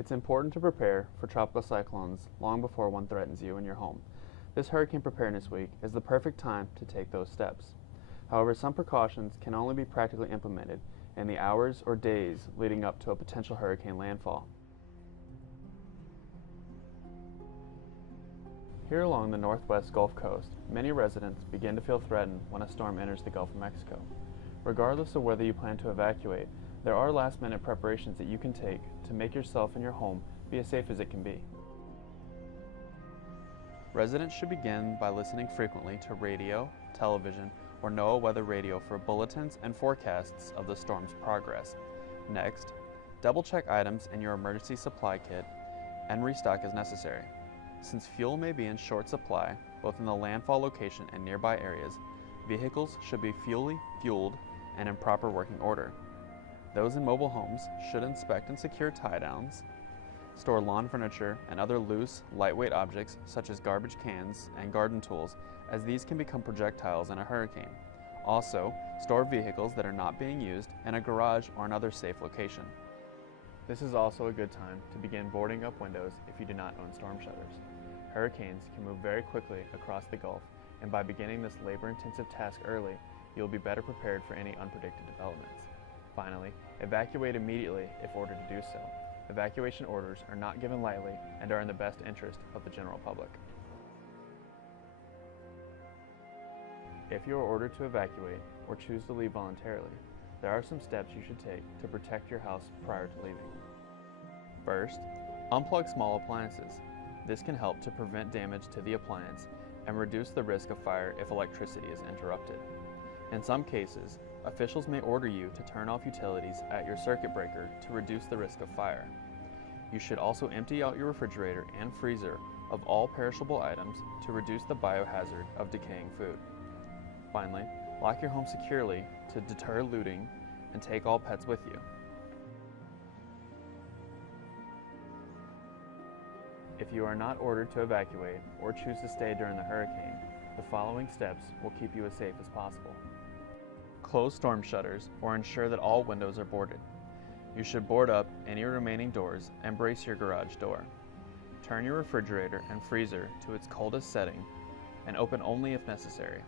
It's important to prepare for tropical cyclones long before one threatens you and your home. This Hurricane Preparedness Week is the perfect time to take those steps. However, some precautions can only be practically implemented in the hours or days leading up to a potential hurricane landfall. Here along the northwest Gulf Coast, many residents begin to feel threatened when a storm enters the Gulf of Mexico. Regardless of whether you plan to evacuate, there are last-minute preparations that you can take to make yourself and your home be as safe as it can be. Residents should begin by listening frequently to radio, television, or NOAA weather radio for bulletins and forecasts of the storm's progress. Next, double-check items in your emergency supply kit and restock as necessary. Since fuel may be in short supply, both in the landfall location and nearby areas, vehicles should be fully fueled and in proper working order. Those in mobile homes should inspect and secure tie-downs, store lawn furniture and other loose, lightweight objects such as garbage cans and garden tools, as these can become projectiles in a hurricane. Also, store vehicles that are not being used in a garage or another safe location. This is also a good time to begin boarding up windows if you do not own storm shutters. Hurricanes can move very quickly across the Gulf, and by beginning this labor-intensive task early, you'll be better prepared for any unpredicted developments. Finally, evacuate immediately if ordered to do so. Evacuation orders are not given lightly and are in the best interest of the general public. If you are ordered to evacuate or choose to leave voluntarily, there are some steps you should take to protect your house prior to leaving. First, unplug small appliances. This can help to prevent damage to the appliance and reduce the risk of fire if electricity is interrupted. In some cases, officials may order you to turn off utilities at your circuit breaker to reduce the risk of fire. You should also empty out your refrigerator and freezer of all perishable items to reduce the biohazard of decaying food. Finally, lock your home securely to deter looting and take all pets with you. If you are not ordered to evacuate or choose to stay during the hurricane, the following steps will keep you as safe as possible. Close storm shutters or ensure that all windows are boarded. You should board up any remaining doors and brace your garage door. Turn your refrigerator and freezer to its coldest setting and open only if necessary.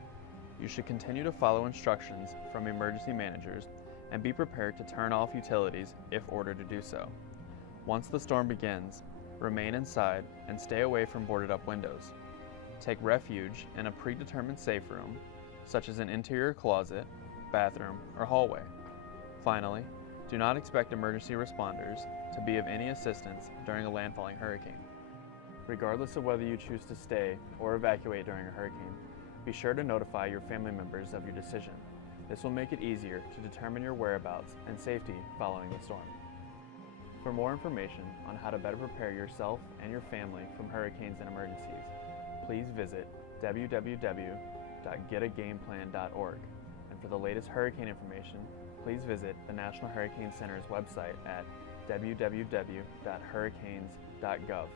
You should continue to follow instructions from emergency managers and be prepared to turn off utilities if ordered to do so. Once the storm begins, remain inside and stay away from boarded up windows. Take refuge in a predetermined safe room, such as an interior closet, bathroom, or hallway. Finally, do not expect emergency responders to be of any assistance during a landfalling hurricane. Regardless of whether you choose to stay or evacuate during a hurricane, be sure to notify your family members of your decision. This will make it easier to determine your whereabouts and safety following the storm. For more information on how to better prepare yourself and your family from hurricanes and emergencies, please visit www.getagameplan.org. And for the latest hurricane information, please visit the National Hurricane Center's website at www.hurricanes.gov.